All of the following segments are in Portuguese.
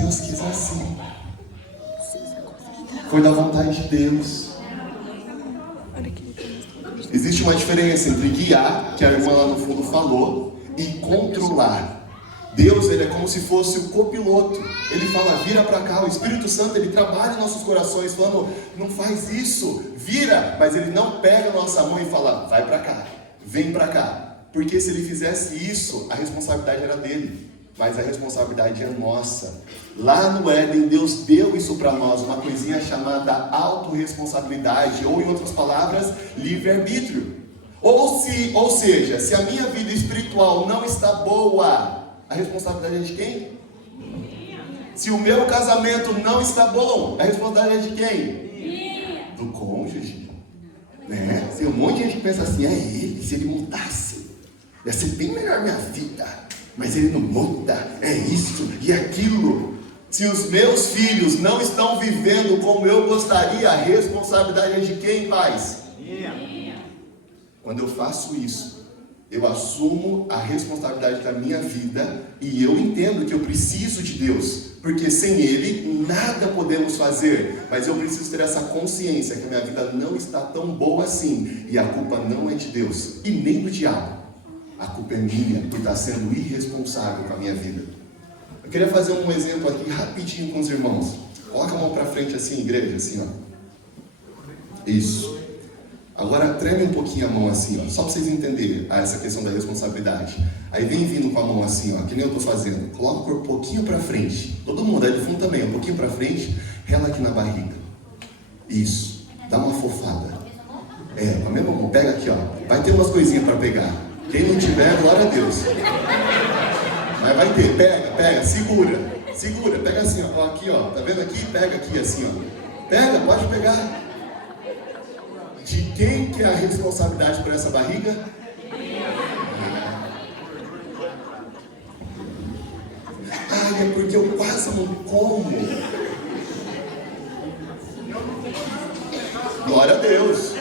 Deus quis assim. Foi da vontade de Deus. Existe uma diferença entre guiar, que a irmã lá no fundo falou, e controlar. Deus, ele é como se fosse o copiloto. Ele fala, vira para cá. O Espírito Santo, ele trabalha em nossos corações, falando, não faz isso, vira. Mas ele não pega a nossa mão e fala, vai para cá, vem para cá. Porque se ele fizesse isso, a responsabilidade era dele. Mas a responsabilidade é nossa. Lá no Éden, Deus deu isso para nós, uma coisinha chamada autorresponsabilidade, ou em outras palavras, livre-arbítrio. Ou seja, se a minha vida espiritual não está boa, a responsabilidade é de quem? Se o meu casamento não está bom, a responsabilidade é de quem? Do cônjuge. Né? Tem um monte de gente que pensa assim, é ele, se ele mudasse, ia ser bem melhor minha vida. Mas ele não muda, é isso e aquilo. Se os meus filhos não estão vivendo como eu gostaria, a responsabilidade é de quem, pais? Quando eu faço isso, eu assumo a responsabilidade da minha vida e eu entendo que eu preciso de Deus, porque sem Ele nada podemos fazer. Mas eu preciso ter essa consciência que a minha vida não está tão boa assim, e a culpa não é de Deus e nem do diabo. A culpa é minha por estar sendo irresponsável com a minha vida. Eu queria fazer um exemplo aqui rapidinho com os irmãos. Coloca a mão para frente assim, igreja, assim, ó. Isso. Agora treme um pouquinho a mão assim, ó, só para vocês entenderem essa questão da responsabilidade. Aí vem vindo com a mão assim, ó, que nem eu estou fazendo. Coloca o corpo um pouquinho para frente. Todo mundo, aí de fundo também, um pouquinho para frente. Rela aqui na barriga. Isso. Dá uma fofada. Com a mesma mão. Pega aqui, ó. Vai ter umas coisinhas para pegar. Quem não tiver, glória a Deus. Mas vai ter, pega, segura, pega assim, ó, aqui, ó, tá vendo aqui? Pega aqui, assim, ó. Pega, pode pegar. De quem que é a responsabilidade por essa barriga? É porque eu quase não como. Glória a Deus.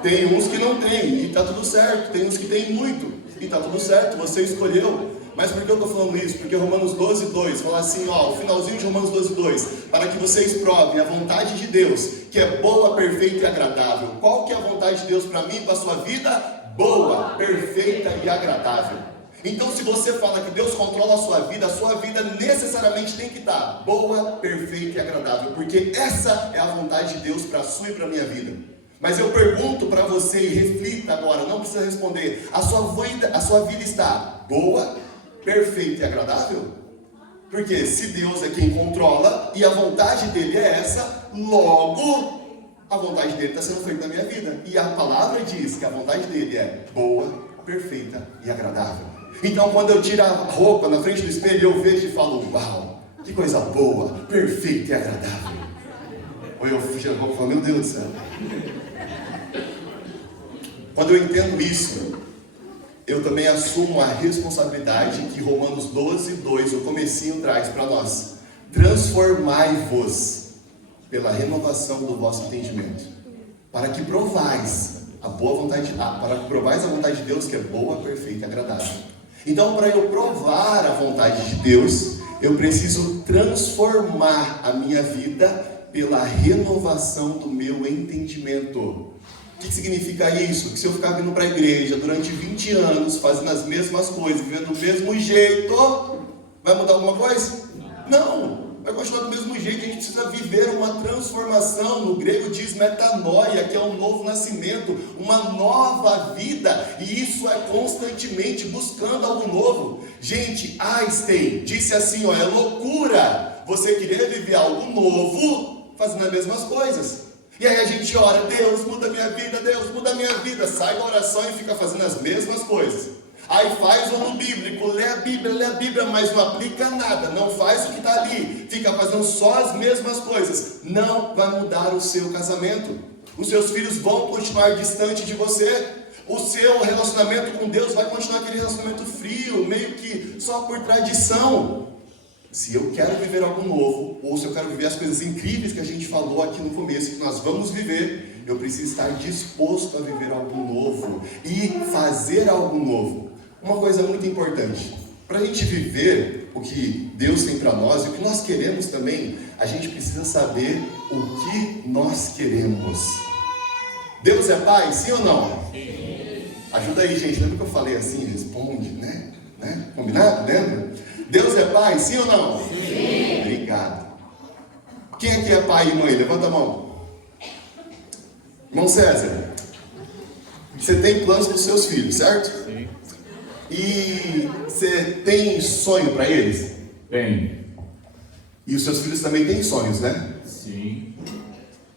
Tem uns que não tem, e tá tudo certo. Tem uns que tem muito, e tá tudo certo, você escolheu. Mas por que eu estou falando isso? Porque Romanos 12:2 fala assim, ó, o finalzinho de Romanos 12:2, para que vocês provem a vontade de Deus, que é boa, perfeita e agradável. Qual que é a vontade de Deus para mim e para a sua vida? Boa, perfeita e agradável. Então, se você fala que Deus controla a sua vida necessariamente tem que estar boa, perfeita e agradável, porque essa é a vontade de Deus para a sua e para a minha vida. Mas eu pergunto para você e reflita agora, não precisa responder. A sua vida está boa, perfeita e agradável? Porque se Deus é quem controla e a vontade dele é essa, logo a vontade dele está sendo feita na minha vida. E a palavra diz que a vontade dele é boa, perfeita e agradável. Então quando eu tiro a roupa na frente do espelho, eu vejo e falo, uau, que coisa boa, perfeita e agradável. Ou eu falo, meu Deus do céu. Quando eu entendo isso, eu também assumo a responsabilidade que Romanos 12:2, o comecinho, traz para nós. Transformai-vos pela renovação do vosso entendimento, para que provais a vontade de Deus, que é boa, perfeita e agradável. Então, para eu provar a vontade de Deus, eu preciso transformar a minha vida pela renovação do meu entendimento. O que significa isso? Que se eu ficar vindo para a igreja durante 20 anos, fazendo as mesmas coisas, vivendo do mesmo jeito, vai mudar alguma coisa? Não, vai continuar do mesmo jeito. A gente precisa viver uma transformação. No grego diz metanoia, que é um novo nascimento, uma nova vida, e isso é constantemente buscando algo novo. Gente, Einstein disse assim, é loucura você querer viver algo novo fazendo as mesmas coisas. E aí a gente ora, Deus muda minha vida, Deus muda minha vida, sai da oração e fica fazendo as mesmas coisas. Aí faz o ano bíblico, lê a Bíblia, mas não aplica nada, não faz o que está ali, fica fazendo só as mesmas coisas. Não vai mudar o seu casamento. Os seus filhos vão continuar distante de você. O seu relacionamento com Deus vai continuar aquele relacionamento frio, meio que só por tradição. Se eu quero viver algo novo, ou se eu quero viver as coisas incríveis que a gente falou aqui no começo, que nós vamos viver, eu preciso estar disposto a viver algo novo e fazer algo novo. Uma coisa muito importante, Para a gente viver o que Deus tem para nós e o que nós queremos também, a gente precisa saber o que nós queremos. Deus é Pai, sim ou não? Sim. Ajuda aí, gente. Lembra que eu falei assim? Responde, né? Combinado? Lembra? Deus é Pai, sim ou não? Sim. Obrigado. Quem aqui é pai e mãe? Levanta a mão. Irmão César, você tem planos para os seus filhos, certo? Sim. E você tem sonho para eles? Tem. E os seus filhos também têm sonhos, né? Sim.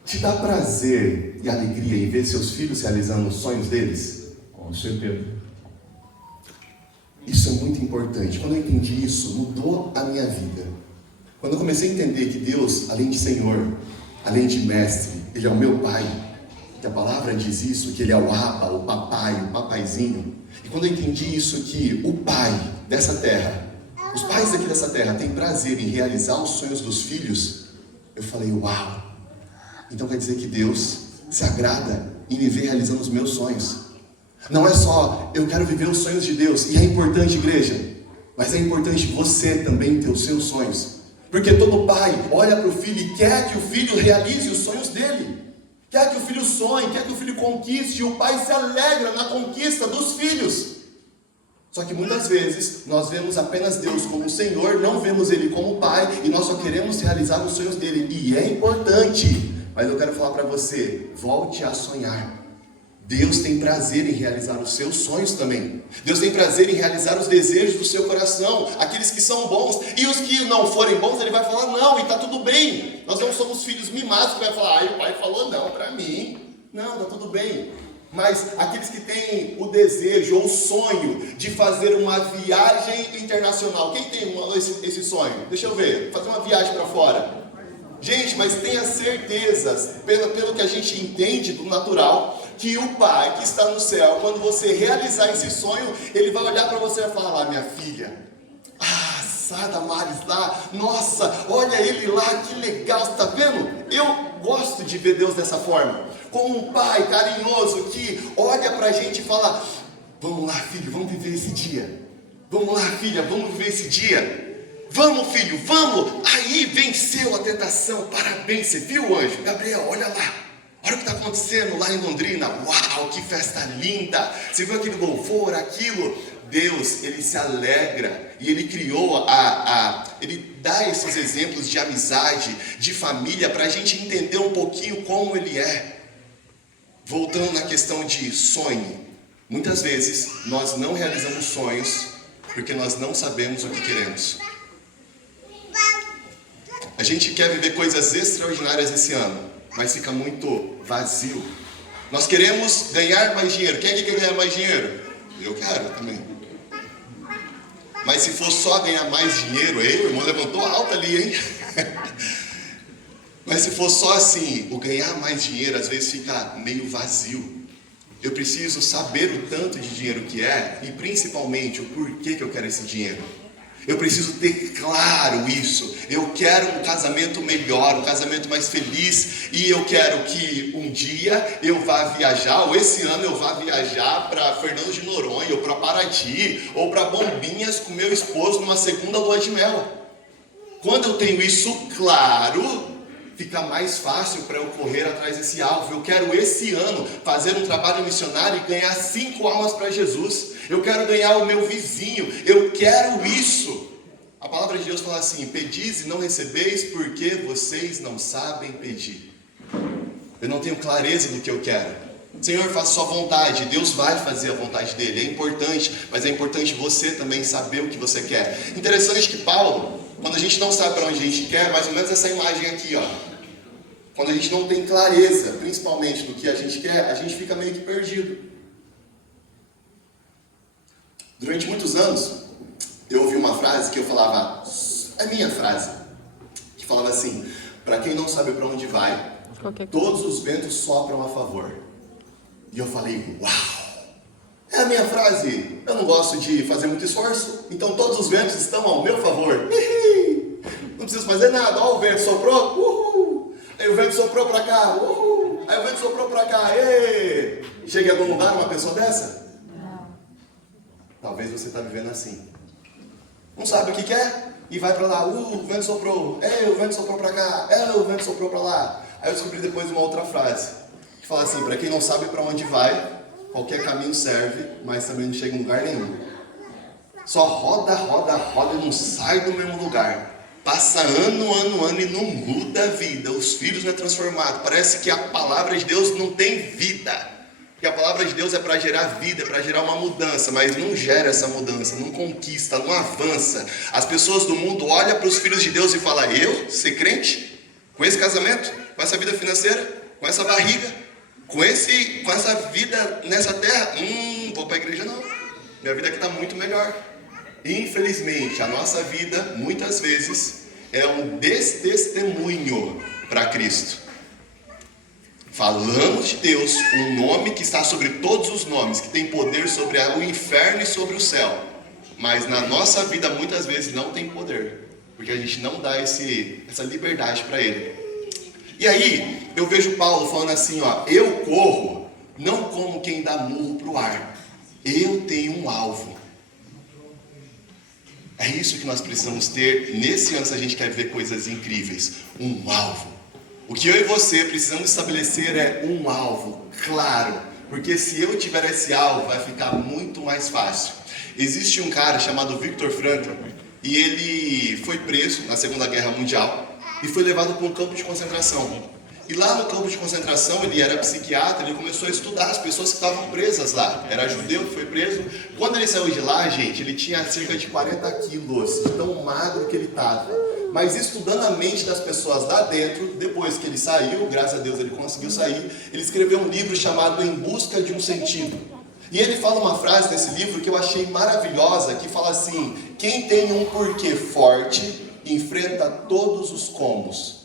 Te dá prazer e alegria em ver seus filhos realizando os sonhos deles? Com certeza. Isso é muito importante. Quando eu entendi isso, mudou a minha vida. Quando eu comecei a entender que Deus, além de Senhor, além de Mestre, Ele é o meu Pai, que a palavra diz isso, que Ele é o Abba, o papai, o papaizinho. E quando eu entendi isso, que o Pai dessa terra, os pais daqui dessa terra têm prazer em realizar os sonhos dos filhos, eu falei, uau! Então quer dizer que Deus se agrada em me ver realizando os meus sonhos. Não é só, eu quero viver os sonhos de Deus, e é importante, igreja, mas é importante você também ter os seus sonhos. Porque todo pai olha para o filho e quer que o filho realize os sonhos dele. Quer que o filho sonhe, quer que o filho conquiste, e o pai se alegra na conquista dos filhos. Só que muitas vezes nós vemos apenas Deus como Senhor, não vemos Ele como Pai, e nós só queremos realizar os sonhos dele. E é importante, mas eu quero falar para você, volte a sonhar. Deus tem prazer em realizar os seus sonhos também. Deus tem prazer em realizar os desejos do seu coração, aqueles que são bons. E os que não forem bons, Ele vai falar não, e está tudo bem. Nós não somos filhos mimados que vai falar, o pai falou não para mim. Não, está tudo bem. Mas aqueles que têm o desejo ou o sonho de fazer uma viagem internacional. Quem tem esse sonho? Deixa eu ver, fazer uma viagem para fora. Gente, mas tenha certeza, pelo que a gente entende do natural, que o Pai que está no céu, quando você realizar esse sonho, Ele vai olhar para você e vai falar, minha filha, Damares lá, nossa, olha ele lá, que legal, você está vendo? Eu gosto de ver Deus dessa forma, como um pai carinhoso que olha para a gente e fala, vamos lá filho, vamos viver esse dia, vamos lá filha, vamos viver esse dia, vamos filho, vamos, aí venceu a tentação, parabéns, você viu anjo? Gabriel, olha lá, olha o que está acontecendo lá em Londrina, uau, que festa linda, você viu aquele louvor, aquilo. Deus, Ele se alegra e Ele criou Ele dá esses exemplos de amizade, de família, para a gente entender um pouquinho como Ele é. Voltando na questão de sonho, muitas vezes nós não realizamos sonhos porque nós não sabemos o que queremos. A gente quer viver coisas extraordinárias esse ano, mas fica muito vazio. Nós queremos ganhar mais dinheiro. Quem aqui quer ganhar mais dinheiro? Eu quero também. Mas se for só ganhar mais dinheiro, o irmão levantou alto ali, hein? Mas se for só assim, o ganhar mais dinheiro às vezes fica meio vazio. Eu preciso saber o tanto de dinheiro que é e principalmente o porquê que eu quero esse dinheiro. Eu preciso ter claro isso. Eu quero um casamento melhor, um casamento mais feliz. E eu quero que um dia eu vá viajar, ou esse ano eu vá viajar para Fernando de Noronha, ou para Paraty, ou para Bombinhas com meu esposo numa segunda lua de mel. Quando eu tenho isso claro, fica mais fácil para eu correr atrás desse alvo. Eu quero esse ano fazer um trabalho missionário e ganhar 5 almas para Jesus. Eu quero ganhar o meu vizinho. Eu quero isso. A palavra de Deus fala assim: pedis e não recebeis porque vocês não sabem pedir. Eu não tenho clareza do que eu quero. Senhor, faça sua vontade. Deus vai fazer a vontade dele. É importante, mas é importante você também saber o que você quer. Interessante que Paulo, quando a gente não sabe para onde a gente quer, mais ou menos essa imagem aqui, ó. Quando a gente não tem clareza, principalmente do que a gente quer, a gente fica meio que perdido. Durante muitos anos, eu ouvi uma frase que eu falava, é minha frase, que falava assim: para quem não sabe para onde vai, todos os ventos sopram a favor. E eu falei, uau, é a minha frase. Eu não gosto de fazer muito esforço, então todos os ventos estão ao meu favor. Não preciso fazer nada. Ó, o vento soprou, uhul. Aí o vento soprou para cá, uhul. Aí o vento soprou para cá, ê. Chega a algum lugar uma pessoa dessa? Não. Talvez você está vivendo assim. não sabe o que quer e vai para lá, o vento soprou, o vento soprou para cá, o vento soprou para lá. Aí eu descobri depois uma outra frase, que fala assim, para quem não sabe para onde vai, qualquer caminho serve, mas também não chega em lugar nenhum. Só roda, roda, roda e não sai do mesmo lugar. Passa ano e não muda a vida. Os filhos não é transformado. Parece que a palavra de Deus não tem vida. E a palavra de Deus é para gerar vida, é para gerar uma mudança, mas não gera essa mudança, não conquista, não avança. As pessoas do mundo olham para os filhos de Deus e falam, eu ser crente? Com esse casamento? Com essa vida financeira? Com essa barriga? Com essa vida nessa terra? Vou para a igreja não. Minha vida aqui está muito melhor. Infelizmente, a nossa vida, muitas vezes, é um destestemunho para Cristo. Falamos de Deus, um nome que está sobre todos os nomes, que tem poder sobre o inferno e sobre o céu. Mas na nossa vida, muitas vezes, não tem poder, porque a gente não dá essa liberdade para Ele. E aí, eu vejo Paulo falando assim, eu corro, não como quem dá murro para o ar. Eu tenho um alvo. É isso que nós precisamos ter nesse ano se a gente quer ver coisas incríveis. Um alvo. O que eu e você precisamos estabelecer é um alvo, claro. Porque se eu tiver esse alvo, vai ficar muito mais fácil. Existe um cara chamado Viktor Frankl, e ele foi preso na Segunda Guerra Mundial e foi levado para um campo de concentração. E lá no campo de concentração, ele era psiquiatra, ele começou a estudar as pessoas que estavam presas lá. Era judeu que foi preso. Quando ele saiu de lá, gente, ele tinha cerca de 40 quilos, de tão magro que ele estava. Mas estudando a mente das pessoas lá dentro, depois que ele saiu, graças a Deus ele conseguiu sair, ele escreveu um livro chamado Em Busca de um Sentido. E ele fala uma frase nesse livro que eu achei maravilhosa, que fala assim, quem tem um porquê forte, enfrenta todos os comos.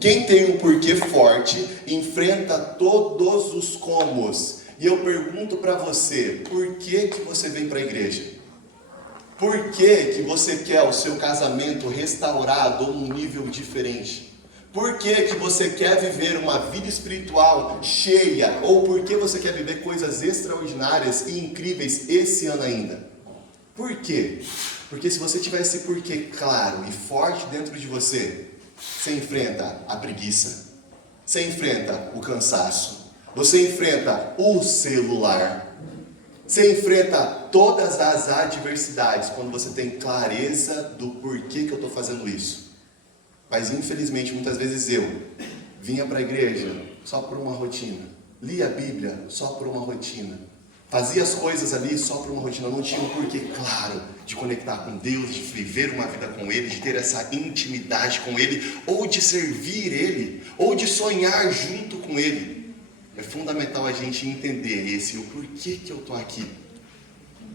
Quem tem um porquê forte, enfrenta todos os comos. E eu pergunto para você, por que você vem para a igreja? Por que você quer o seu casamento restaurado ou num nível diferente? Por que você quer viver uma vida espiritual cheia? Ou por que você quer viver coisas extraordinárias e incríveis esse ano ainda? Por quê? Porque se você tiver esse porquê claro e forte dentro de você, você enfrenta a preguiça, você enfrenta o cansaço, você enfrenta o celular, você enfrenta todas as adversidades quando você tem clareza do porquê que eu estou fazendo isso. Mas infelizmente muitas vezes eu vinha para a igreja só por uma rotina, lia a Bíblia só por uma rotina, fazia as coisas ali só por uma rotina, não tinha um porquê claro de conectar com Deus, de viver uma vida com Ele, de ter essa intimidade com Ele, ou de servir Ele, ou de sonhar junto com Ele. É fundamental a gente entender o porquê que eu estou aqui.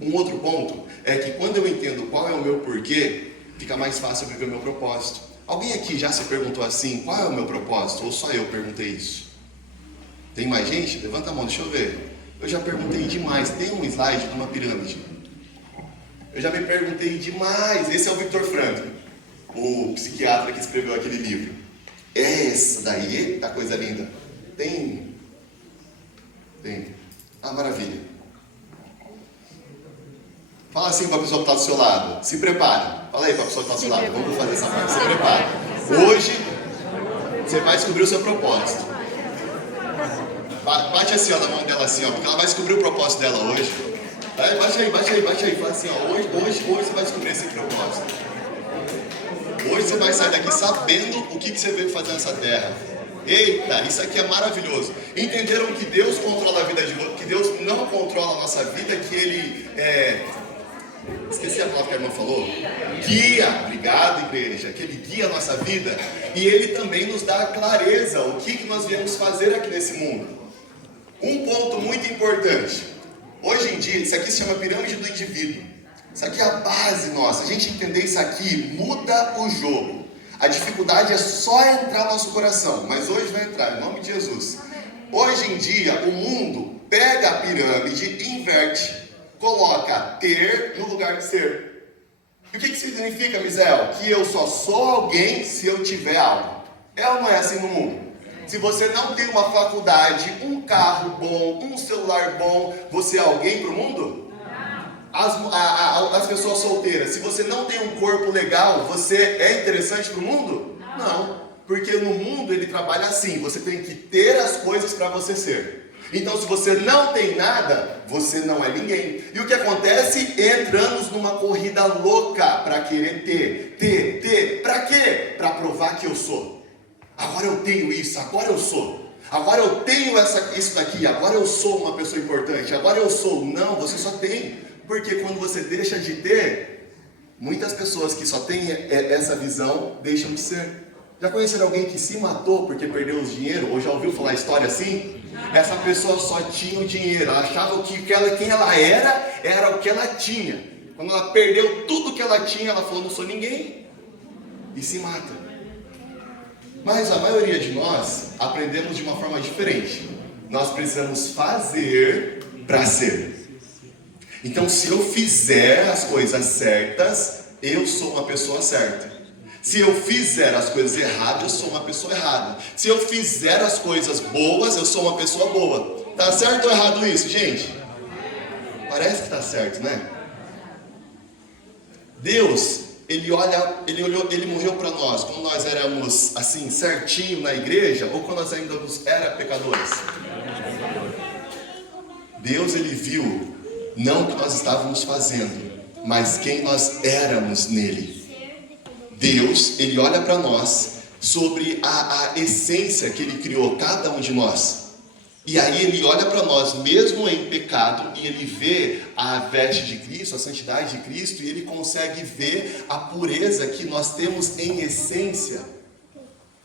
Um outro ponto é que quando eu entendo qual é o meu porquê, fica mais fácil viver o meu propósito. Alguém aqui já se perguntou assim, qual é o meu propósito? Ou só eu perguntei isso? Tem mais gente? Levanta a mão, deixa eu ver. Eu já perguntei demais. Tem um slide de uma pirâmide. Eu já me perguntei demais. Esse é o Viktor Frankl, o psiquiatra que escreveu aquele livro. Essa daí, eita coisa linda. Tem. Ah, maravilha. Fala assim para a pessoa que está do seu lado. Se prepare. Fala aí para a pessoa que está do seu lado. Vamos fazer essa parte. Se prepare. Hoje, você vai descobrir o seu propósito. Bate assim, na mão dela assim, porque ela vai descobrir o propósito dela hoje. Bate aí. Fala assim, hoje você vai descobrir esse propósito. Hoje você vai sair daqui sabendo o que você veio fazer nessa terra. Eita, isso aqui é maravilhoso. Entenderam que Deus controla a vida de outro, que Deus não controla a nossa vida, que Ele esqueci a palavra que a irmã falou. Guia, obrigado igreja, que Ele guia a nossa vida e Ele também nos dá clareza, o que nós viemos fazer aqui nesse mundo. Um ponto muito importante. Hoje em dia, isso aqui se chama pirâmide do indivíduo. Isso aqui é a base nossa. A gente entender isso aqui muda o jogo. A dificuldade é só entrar no nosso coração, mas hoje vai entrar, em nome de Jesus. Hoje em dia, o mundo pega a pirâmide e inverte. Coloca ter no lugar de ser. E o que significa, Misael? Que eu só sou alguém se eu tiver algo. É ou não é assim no mundo? Se você não tem uma faculdade, um carro bom, um celular bom, você é alguém para o mundo? As pessoas solteiras, se você não tem um corpo legal, você é interessante para o mundo? Não, porque no mundo ele trabalha assim, você tem que ter as coisas para você ser. Então se você não tem nada, você não é ninguém. E o que acontece? Entramos numa corrida louca para querer ter. Para quê? Para provar que eu sou. Agora eu tenho isso, agora eu sou. Agora eu tenho isso daqui, agora eu sou uma pessoa importante, agora eu sou. Não, você só tem. Porque quando você deixa de ter, muitas pessoas que só têm essa visão, deixam de ser. Já conheceram alguém que se matou porque perdeu o dinheiro? Ou já ouviu falar história assim? Essa pessoa só tinha o dinheiro, ela achava que quem ela era o que ela tinha. Quando ela perdeu tudo que ela tinha, ela falou, não sou ninguém. E se mata. Mas a maioria de nós aprendemos de uma forma diferente. Nós precisamos fazer para ser. Então, se eu fizer as coisas certas, eu sou uma pessoa certa. Se eu fizer as coisas erradas, eu sou uma pessoa errada. Se eu fizer as coisas boas, eu sou uma pessoa boa. Tá certo ou errado isso, gente? Parece que tá certo, né? Deus, Ele morreu para nós quando nós éramos assim, certinho na igreja, ou quando nós ainda éramos pecadores? Deus, Ele viu não o que nós estávamos fazendo, mas quem nós éramos nele. Deus, Ele olha para nós sobre a essência que Ele criou cada um de nós. E aí Ele olha para nós, mesmo em pecado, e Ele vê a veste de Cristo, a santidade de Cristo, e Ele consegue ver a pureza que nós temos em essência.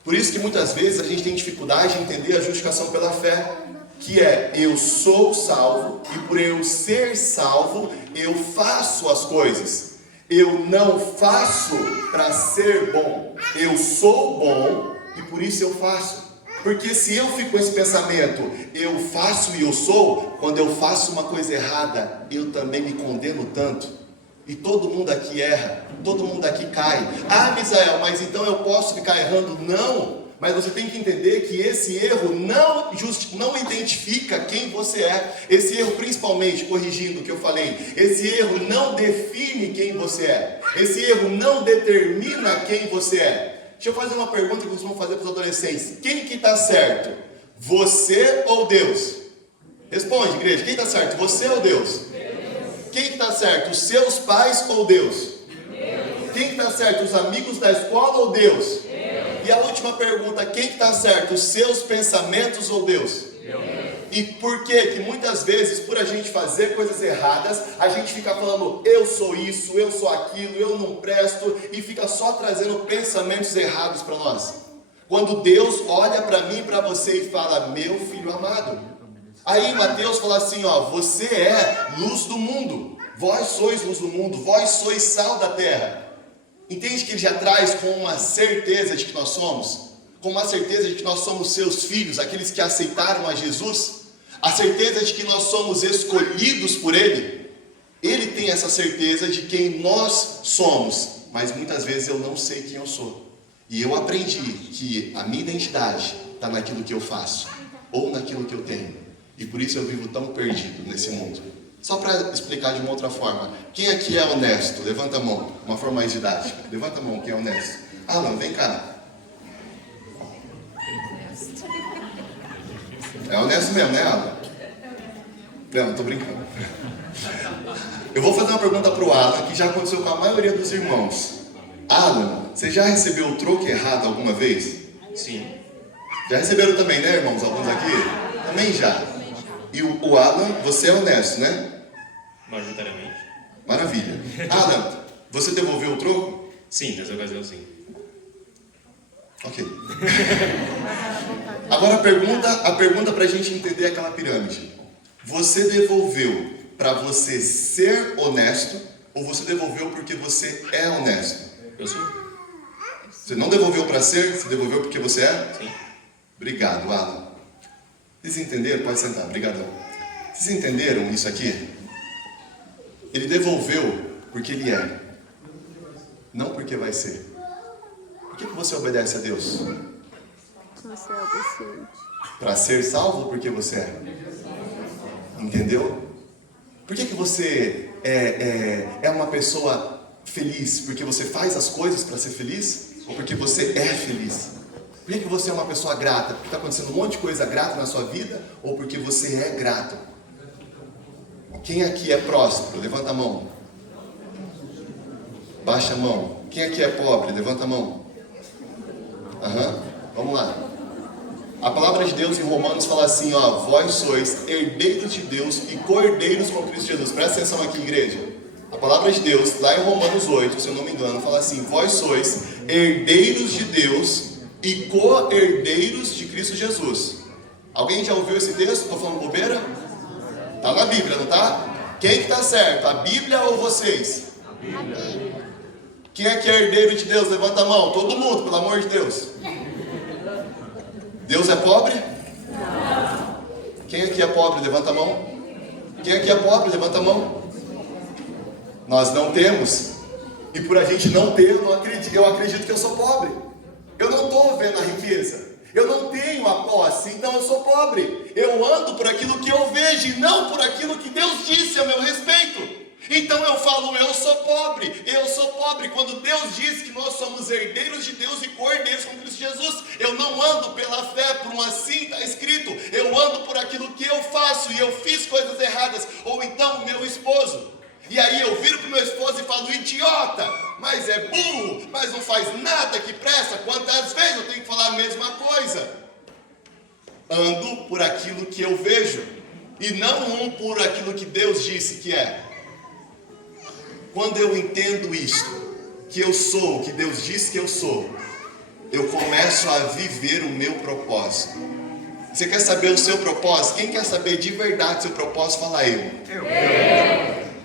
Por isso que muitas vezes a gente tem dificuldade de entender a justificação pela fé, que é, eu sou salvo, e por eu ser salvo, eu faço as coisas. Eu não faço para ser bom, eu sou bom e por isso eu faço. Porque se eu fico com esse pensamento, eu faço e eu sou, quando eu faço uma coisa errada, eu também me condeno tanto. E todo mundo aqui erra, todo mundo aqui cai. Ah, Misael, mas então eu posso ficar errando? Não, mas você tem que entender que esse erro não identifica quem você é. Esse erro, principalmente, corrigindo o que eu falei, esse erro não define quem você é. Esse erro não determina quem você é. Deixa eu fazer uma pergunta que vocês vão fazer para os adolescentes. Quem que está certo? Você ou Deus? Responde, igreja. Quem está certo? Você ou Deus? Quem que está certo? Os seus pais ou Deus? Quem que está certo? Os amigos da escola ou Deus? E a última pergunta, quem que está certo? Os seus pensamentos ou Deus? E por que muitas vezes, por a gente fazer coisas erradas, a gente fica falando, eu sou isso, eu sou aquilo, eu não presto, e fica só trazendo pensamentos errados para nós. Quando Deus olha para mim e para você e fala, meu filho amado. Aí Mateus fala assim, você é luz do mundo, vós sois luz do mundo, vós sois sal da terra. Entende que ele já traz com uma certeza de que nós somos? Com uma certeza de que nós somos seus filhos, aqueles que aceitaram a Jesus? A certeza de que nós somos escolhidos por Ele? Ele tem essa certeza de quem nós somos, mas muitas vezes eu não sei quem eu sou. E eu aprendi que a minha identidade está naquilo que eu faço, ou naquilo que eu tenho. E por isso eu vivo tão perdido nesse mundo. Só para explicar de uma outra forma, quem aqui é honesto? Levanta a mão, uma forma mais didática. Levanta a mão, quem é honesto? Alan, vem cá. É honesto mesmo, né, Alan? Não, tô brincando. Eu vou fazer uma pergunta pro Alan, que já aconteceu com a maioria dos irmãos. Alan, você já recebeu o troco errado alguma vez? Sim. Já receberam também, né, irmãos? Alguns aqui? Também já. E o Alan, você é honesto, né? Majoritariamente. Maravilha. Alan, você devolveu o troco? Sim, nessa ocasião sim. Ok. Agora a pergunta para a gente entender aquela pirâmide. Você devolveu para você ser honesto ou você devolveu porque você é honesto? Eu sou. Você não devolveu para ser, você devolveu porque você é? Sim. Obrigado, Alan. Vocês entenderam? Pode sentar, obrigadão. Vocês entenderam isso aqui? Ele devolveu porque ele é, não porque vai ser. Por que você obedece a Deus? Você é obediente. Para ser salvo ou porque você é? Entendeu? Por que você é uma pessoa feliz porque você faz as coisas para ser feliz? Ou porque você é feliz? Por que você é uma pessoa grata? Porque está acontecendo um monte de coisa grata na sua vida? Ou porque você é grato? Quem aqui é próspero? Levanta a mão. Baixa a mão. Quem aqui é pobre? Levanta a mão. Vamos lá. A palavra de Deus em Romanos fala assim, ó: vós sois herdeiros de Deus e co-herdeiros com Cristo Jesus. Presta atenção aqui, igreja. A palavra de Deus, lá em Romanos 8, se eu não me engano, fala assim: vós sois herdeiros de Deus e co-herdeiros de Cristo Jesus. Alguém já ouviu esse texto? Estou falando bobeira? Está na Bíblia, não está? Quem que está certo? A Bíblia ou vocês? A Bíblia. Quem é que é herdeiro de Deus? Levanta a mão. Todo mundo, pelo amor de Deus. Deus é pobre? Não. Quem aqui é pobre? Levanta a mão. Quem aqui é pobre? Levanta a mão. Nós não temos. E por a gente não ter, eu acredito que eu sou pobre. Eu não estou vendo a riqueza. Eu não tenho a posse, então eu sou pobre. Eu ando por aquilo que eu vejo e não por aquilo que Deus disse a meu respeito. Então eu falo, eu sou pobre. Eu sou pobre quando Deus diz que nós somos herdeiros de Deus e co-herdeiros com Cristo Jesus. Eu não ando pela fé, por um assim está escrito. Eu ando por aquilo que eu faço e eu fiz coisas erradas. Ou então meu esposo. E aí eu viro para o meu esposo e falo, idiota, mas é burro, mas não faz nada que presta. Quantas vezes eu tenho que falar a mesma coisa? Ando por aquilo que eu vejo e não por aquilo que Deus disse que é. Quando eu entendo isto, que eu sou o que Deus disse que eu sou, eu começo a viver o meu propósito. Você quer saber o seu propósito? Quem quer saber de verdade o seu propósito? Fala eu.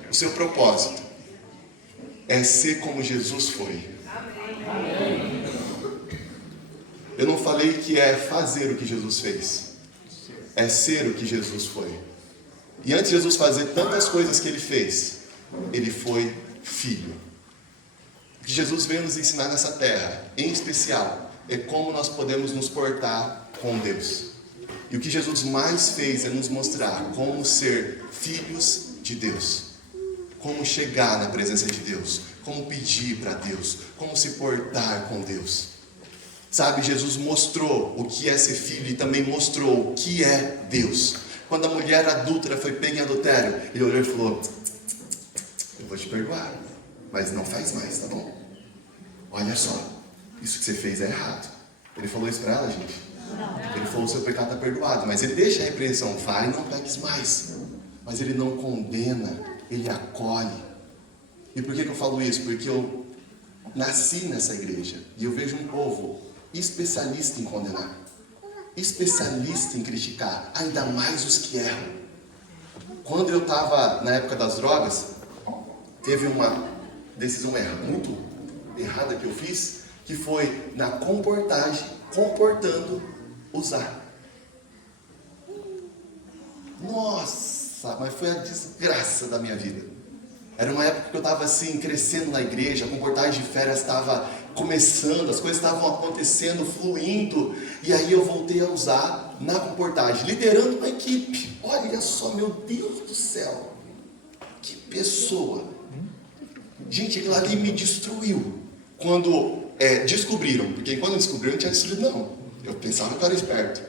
O seu propósito é ser como Jesus foi. Amém. Eu não falei que é fazer o que Jesus fez. É ser o que Jesus foi. E antes de Jesus fazer tantas coisas que ele fez, ele foi filho. O que Jesus veio nos ensinar nessa terra, em especial, é como nós podemos nos portar com Deus. E o que Jesus mais fez é nos mostrar como ser filhos de Deus. Como chegar na presença de Deus, como pedir para Deus, como se portar com Deus. Sabe, Jesus mostrou o que é ser filho e também mostrou o que é Deus. Quando a mulher adúltera foi pega em adultério, ele olhou e falou, eu vou te perdoar, mas não faz mais, tá bom? Olha só, isso que você fez é errado. Ele falou isso para ela, gente? Ele falou, o seu pecado está perdoado, mas ele deixa a repreensão, vai e não peques mais. Mas ele não condena. Ele acolhe. E por que eu falo isso? Porque eu nasci nessa igreja e eu vejo um povo especialista em condenar, especialista em criticar, ainda mais os que erram. Quando eu estava na época das drogas, teve uma decisão muito errada que eu fiz, que foi na comportando usar. Nossa! Mas foi a desgraça da minha vida. Era uma época que eu estava assim, crescendo na igreja, a comportagem de férias estava começando, as coisas estavam acontecendo, fluindo, e aí eu voltei a usar na comportagem, liderando uma equipe. Olha só, meu Deus do céu, que pessoa. Gente, aquilo ali me destruiu. Quando descobriram, porque quando descobriram não tinha destruído não, eu pensava que eu era esperto,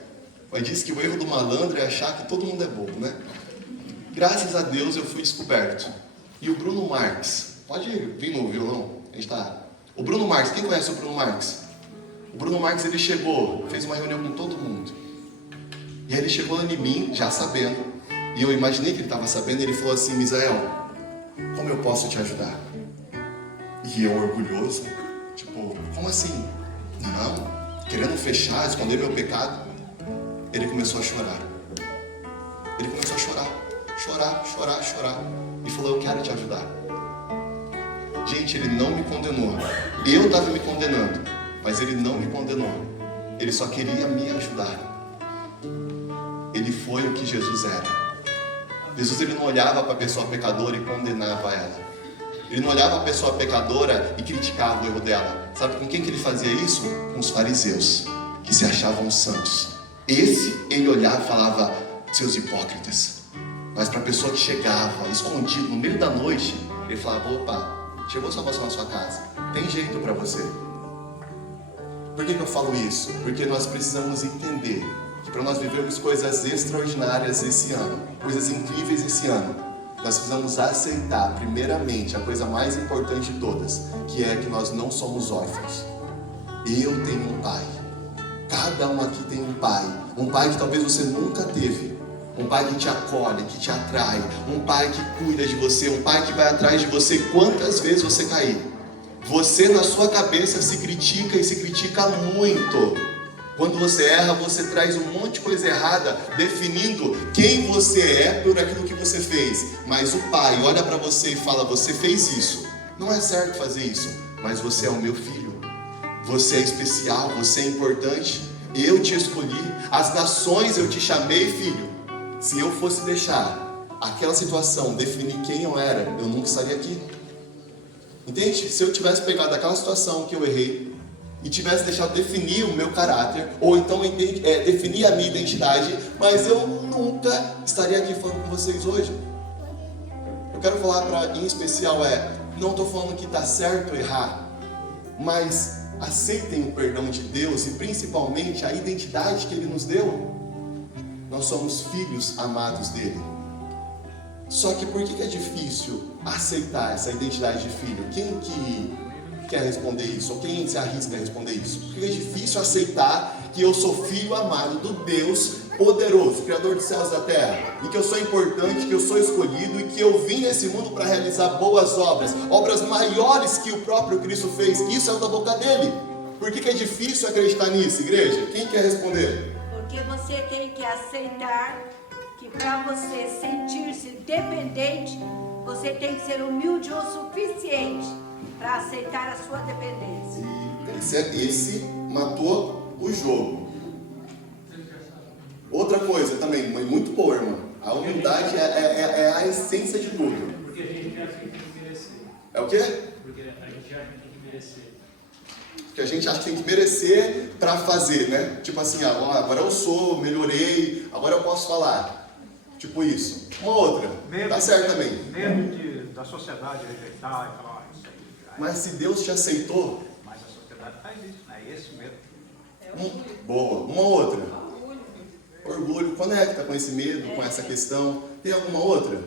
mas disse que o erro do malandro é achar que todo mundo é bobo, né? Graças a Deus eu fui descoberto. E o Bruno Marques, pode vir no violão, a gente tá. O Bruno Marques, quem conhece o Bruno Marques? O Bruno Marques, ele chegou, fez uma reunião com todo mundo. E aí ele chegou em mim, já sabendo, e eu imaginei que ele estava sabendo, e ele falou assim, Misael, como eu posso te ajudar? E eu orgulhoso, tipo, como assim? Não, querendo fechar, esconder meu pecado. Ele começou a chorar. Ele começou a chorar. Chorar. E falou, eu quero te ajudar. Gente, ele não me condenou. Eu estava me condenando, mas ele não me condenou. Ele só queria me ajudar. Ele foi o que Jesus era. Jesus, ele não olhava para a pessoa pecadora e condenava ela. Ele não olhava para a pessoa pecadora e criticava o erro dela. Sabe com quem que ele fazia isso? Com os fariseus, que se achavam santos. Ele olhava e falava, seus hipócritas. Mas para a pessoa que chegava escondido no meio da noite, ele falava: opa, chegou salvação na sua casa, tem jeito para você. Por que eu falo isso? Porque nós precisamos entender que para nós vivermos coisas extraordinárias esse ano, coisas incríveis esse ano, nós precisamos aceitar primeiramente a coisa mais importante de todas, que é que nós não somos órfãos. Eu tenho um pai. Cada um aqui tem um pai que talvez você nunca teve. Um pai que te acolhe, que te atrai, um pai que cuida de você, um pai que vai atrás de você quantas vezes você cair. Você na sua cabeça se critica e se critica muito. Quando você erra, você traz um monte de coisa errada, definindo quem você é por aquilo que você fez. Mas o pai olha para você e fala: você fez isso, não é certo fazer isso, mas você é o meu filho, você é especial, você é importante, eu te escolhi, as nações eu te chamei, filho. Se eu fosse deixar aquela situação definir quem eu era, eu nunca estaria aqui. Entende? Se eu tivesse pegado aquela situação que eu errei e tivesse deixado definir o meu caráter, ou então definir a minha identidade, mas eu nunca estaria aqui falando com vocês hoje. Eu quero falar em especial não estou falando que está certo errar, mas aceitem o perdão de Deus e principalmente a identidade que Ele nos deu. Nós somos filhos amados dele. Só que por que é difícil aceitar essa identidade de filho? Quem que quer responder isso? Ou quem se arrisca a responder isso? Porque é difícil aceitar que eu sou filho amado do Deus poderoso, Criador dos céus e da terra, e que eu sou importante, que eu sou escolhido e que eu vim nesse mundo para realizar boas obras, obras maiores que o próprio Cristo fez. Isso é o da boca dele. Por que é difícil acreditar nisso, igreja? Quem quer responder? Porque você tem que aceitar que para você sentir-se dependente, você tem que ser humilde o suficiente para aceitar a sua dependência. Esse matou o jogo. Outra coisa também, muito boa, irmã. A humildade é a essência de tudo. Porque a gente acha que tem que merecer. É o quê? Porque a gente acha que tem que merecer. Que a gente acha que tem que merecer para fazer, né? Tipo assim, agora eu sou, melhorei, agora eu posso falar. Tipo isso. Uma outra, tá certo também. Medo da sociedade rejeitar e falar isso aí. Mas se Deus te aceitou... Mas a sociedade faz isso, né? Esse medo. Boa. Uma outra. Orgulho. Quando é que tá com esse medo, com essa questão? Tem alguma outra?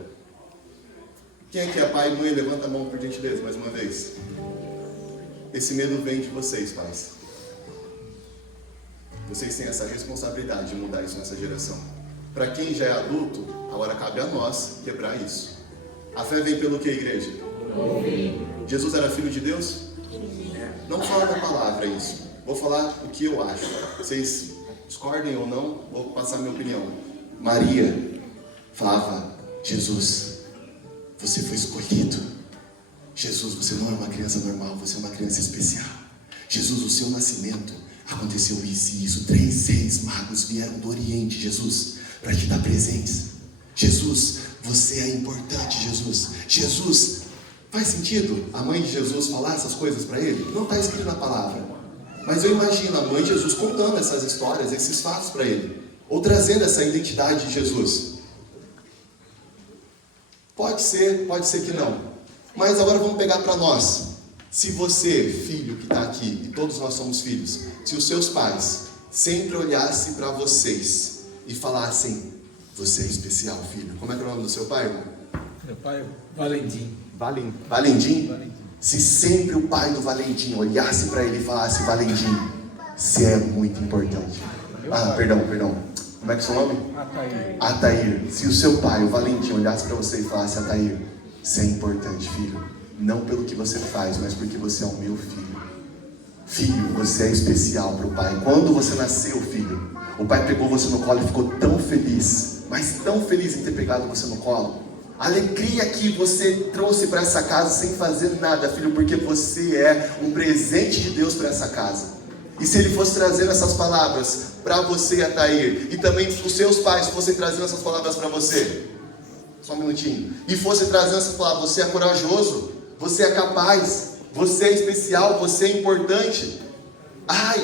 Quem é que é pai e mãe? Levanta a mão por gentileza, mais uma vez. Esse medo vem de vocês, pais. Vocês têm essa responsabilidade de mudar isso nessa geração. Para quem já é adulto, agora cabe a nós quebrar isso. A fé vem pelo que, igreja? Jesus era filho de Deus? Não fala da palavra isso. Vou falar o que eu acho. Vocês discordem ou não, vou passar a minha opinião. Maria falava: Jesus, você foi escolhido. Jesus, você não é uma criança normal, você é uma criança especial. Jesus, o seu nascimento aconteceu isso e isso. 3 reis magos vieram do Oriente, Jesus, para te dar presentes. Jesus, você é importante, Jesus. Jesus, faz sentido a mãe de Jesus falar essas coisas para ele? Não está escrito na palavra. Mas eu imagino a mãe de Jesus contando essas histórias, esses fatos para ele. Ou trazendo essa identidade de Jesus. Pode ser que não. Mas agora vamos pegar para nós. Se você, filho que está aqui, e todos nós somos filhos, se os seus pais sempre olhassem para vocês e falassem: você é especial, filho. Como é que é o nome do seu pai, irmão? Meu pai é Valentim. Valentim? Se sempre o pai do Valentim olhasse para ele e falasse: Valentim, você é muito importante. Perdão. Como é que é o seu nome? Atair. Se o seu pai, o Valentim, olhasse para você e falasse: Atair, você é importante, filho. Não pelo que você faz, mas porque você é o meu filho. Filho, você é especial para o pai. Quando você nasceu, filho, o pai pegou você no colo e ficou tão feliz, mas tão feliz em ter pegado você no colo. A alegria que você trouxe para essa casa sem fazer nada, filho, porque você é um presente de Deus para essa casa. E se ele fosse trazendo essas palavras para você, Atair, e também os seus pais fossem trazendo essas palavras para você, só um minutinho, e fosse trazendo essas palavras: você é corajoso, você é capaz, você é especial, você é importante.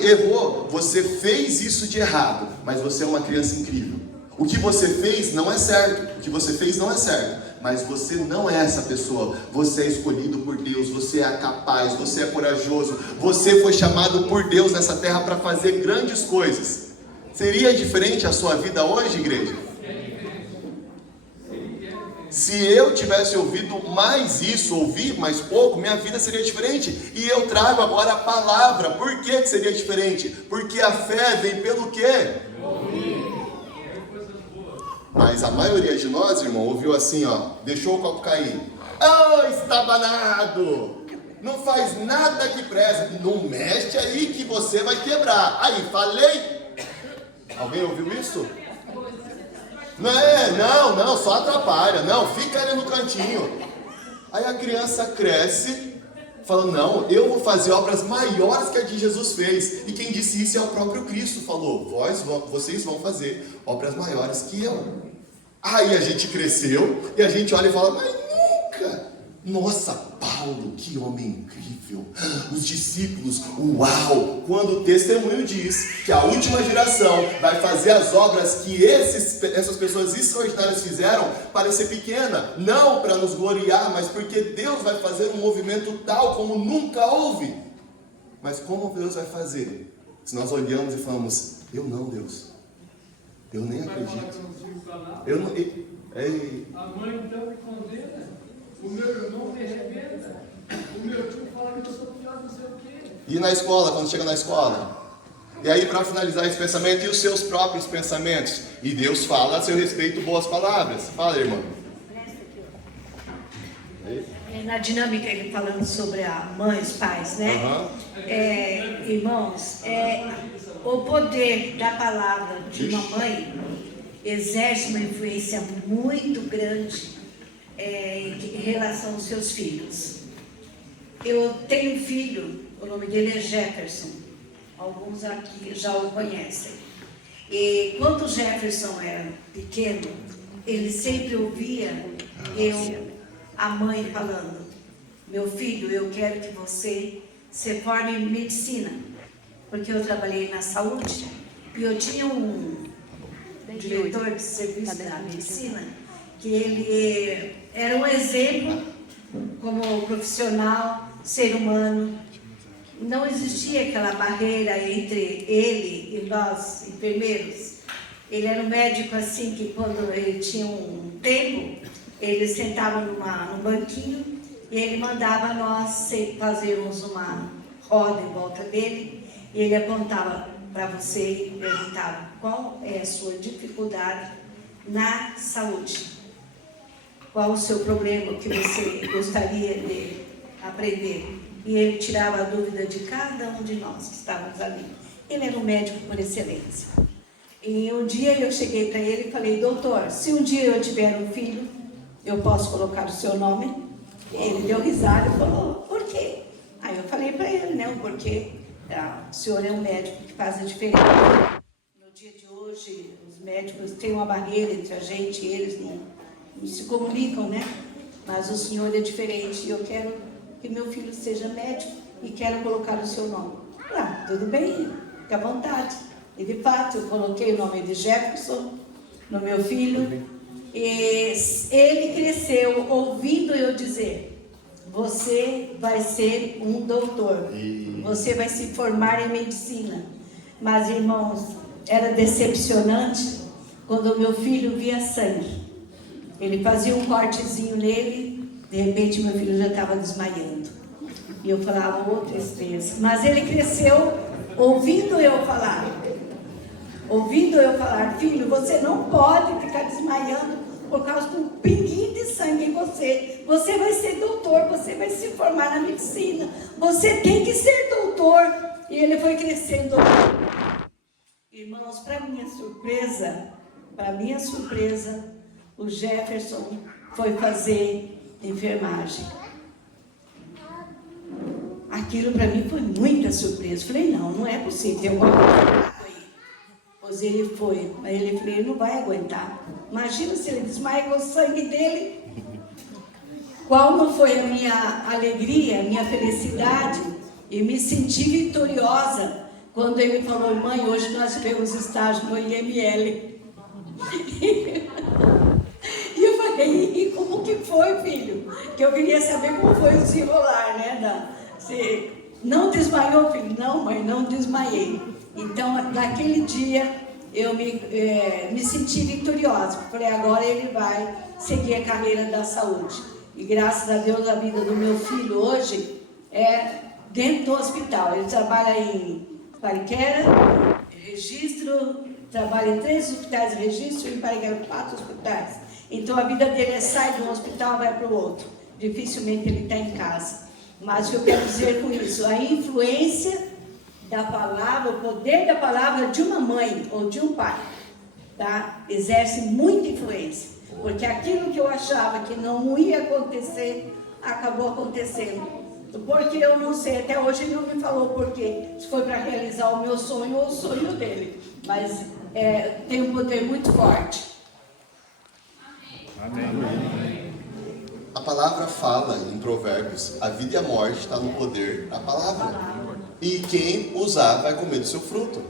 Errou, você fez isso de errado, mas você é uma criança incrível. O que você fez não é certo. O que você fez não é certo. Mas você não é essa pessoa. Você é escolhido por Deus. Você é capaz. Você é corajoso. Você foi chamado por Deus nessa terra para fazer grandes coisas. Seria diferente a sua vida hoje, igreja? Se eu tivesse ouvido mais isso, ouvir mais pouco, minha vida seria diferente. E eu trago agora a palavra. Por que seria diferente? Porque a fé vem pelo quê? Mas a maioria de nós, irmão, ouviu assim, ó. Deixou o copo cair. Oh, estabanado! Não faz nada que presta. Não mexe aí que você vai quebrar. Aí, falei. Alguém ouviu isso? Não, só atrapalha. Não, fica ali no cantinho. Aí a criança cresce, falando, não, eu vou fazer obras maiores que a de Jesus fez. E quem disse isso é o próprio Cristo. Falou, vocês vão fazer obras maiores que eu. Aí a gente cresceu e a gente olha e fala, mas nunca. Nossa, Paulo, que homem incrível. Os discípulos, uau. Quando o testemunho diz que a última geração vai fazer as obras que essas pessoas extraordinárias fizeram, parecer pequena, não para nos gloriar, mas porque Deus vai fazer um movimento tal como nunca houve. Mas como Deus vai fazer? Se nós olhamos e falamos, eu não, Deus. Eu nem acredito. Eu não. A mãe então me condena. O meu irmão me arrebenta. O meu tio fala que eu sou pior, não sei o quê. E na escola, quando chega na escola? E aí, para finalizar esse pensamento, e os seus próprios pensamentos? E Deus fala a seu respeito boas palavras. Fala, irmã. Na dinâmica, ele falando sobre a mãe, os pais, né? Irmãos, o poder da palavra de uma mãe exerce uma influência muito grande em relação aos seus filhos. Eu tenho um filho, o nome dele é Jefferson. Alguns aqui já o conhecem. E quando o Jefferson era pequeno, ele sempre ouvia a mãe falando, meu filho, eu quero que você se forme em medicina, porque eu trabalhei na saúde e eu tinha um diretor de serviço da medicina que ele era um exemplo como profissional, ser humano. Não existia aquela barreira entre ele e nós, enfermeiros. Ele era um médico assim que quando ele tinha um tempo, ele sentava num banquinho e ele mandava nós fazermos uma roda em volta dele e ele apontava para você e perguntava qual é a sua dificuldade na saúde. Qual o seu problema que você gostaria de aprender? E ele tirava a dúvida de cada um de nós que estávamos ali. Ele era um médico por excelência. E um dia eu cheguei para ele e falei, doutor, se um dia eu tiver um filho, eu posso colocar o seu nome? E ele deu risada e falou, por quê? Aí eu falei para ele, né, porque o senhor é um médico que faz a diferença. No dia de hoje, os médicos têm uma barreira entre a gente e eles não se comunicam, né? Mas o senhor é diferente e eu quero que meu filho seja médico e quero colocar o seu nome. Ah, tudo bem, fica à vontade. E de fato, eu coloquei o nome de Jefferson no meu filho. E ele cresceu ouvindo eu dizer, você vai ser um doutor, você vai se formar em medicina. Mas, irmãos, era decepcionante quando o meu filho via sangue. Ele fazia um cortezinho nele, de repente meu filho já estava desmaiando. E eu falava, ô tristeza. Mas ele cresceu ouvindo eu falar. Ouvindo eu falar, filho, você não pode ficar desmaiando por causa de um pinguinho de sangue em você. Você vai ser doutor, você vai se formar na medicina. Você tem que ser doutor. E ele foi crescendo. Irmãos, para minha surpresa, o Jefferson foi fazer enfermagem. Aquilo para mim foi muita surpresa. Falei, não é possível, tem alguma coisa errada aí. Pois ele foi, mas ele falou, ele não vai aguentar. Imagina se ele desmaia com o sangue dele. Qual não foi a minha alegria, a minha felicidade e me senti vitoriosa quando ele falou, mãe, hoje nós tivemos estágio no IML. E eu falei, e como que foi, filho? Que eu queria saber como foi o desenrolar, né? Você não desmaiou, filho? Não, mãe, não desmaiei. Então, naquele dia, eu me senti vitoriosa. Falei, agora ele vai seguir a carreira da saúde. E graças a Deus, a vida do meu filho hoje é dentro do hospital. Ele trabalha em Pariquera, registro, trabalha em 3 hospitais de registro e em Pariquera 4 hospitais. Então a vida dele sai de um hospital e vai para o outro. Dificilmente ele está em casa. Mas o que eu quero dizer com isso? A influência da palavra, o poder da palavra de uma mãe ou de um pai, tá? Exerce muita influência. Porque aquilo que eu achava que não ia acontecer, acabou acontecendo. Porque eu não sei, até hoje ele não me falou porquê. Se foi para realizar o meu sonho ou o sonho dele. Mas tem um poder muito forte. Amém. A palavra fala em Provérbios, a vida e a morte está no poder da palavra. E quem usar vai comer do seu fruto.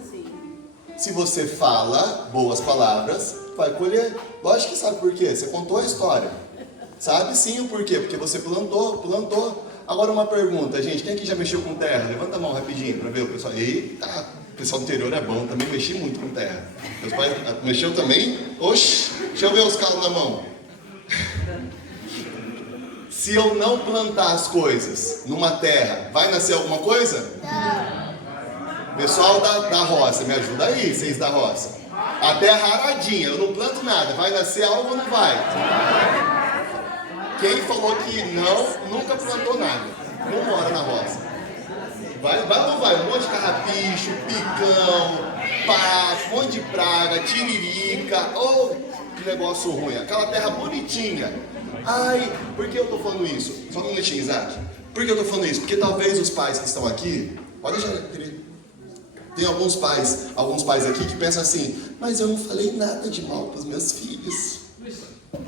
Se você fala boas palavras, vai colher. Lógico que sabe por quê, você contou a história. Sabe sim o porquê, porque você plantou. Agora uma pergunta, gente, quem aqui já mexeu com terra? Levanta a mão rapidinho para ver o pessoal. Eita, o pessoal do interior é bom, também mexi muito com terra. Meus pais mexeu também? Oxi, deixa eu ver os calos na mão. Se eu não plantar as coisas numa terra, vai nascer alguma coisa? Não. Pessoal da roça, me ajuda aí, vocês da roça. A terra aradinha, eu não planto nada, vai nascer algo ou não vai? Quem falou que não, nunca plantou nada. Não mora na roça. Vai ou não vai? Um monte de carrapicho, picão, pato, um monte de praga, tiririca. Oh, que negócio ruim. Aquela terra bonitinha. Ai, por que eu tô falando isso? Só um minutinho, Isaac. Por que eu tô falando isso? Porque talvez os pais que estão aqui, pode deixar, querido. Tem alguns pais aqui que pensam assim, mas eu não falei nada de mal para os meus filhos.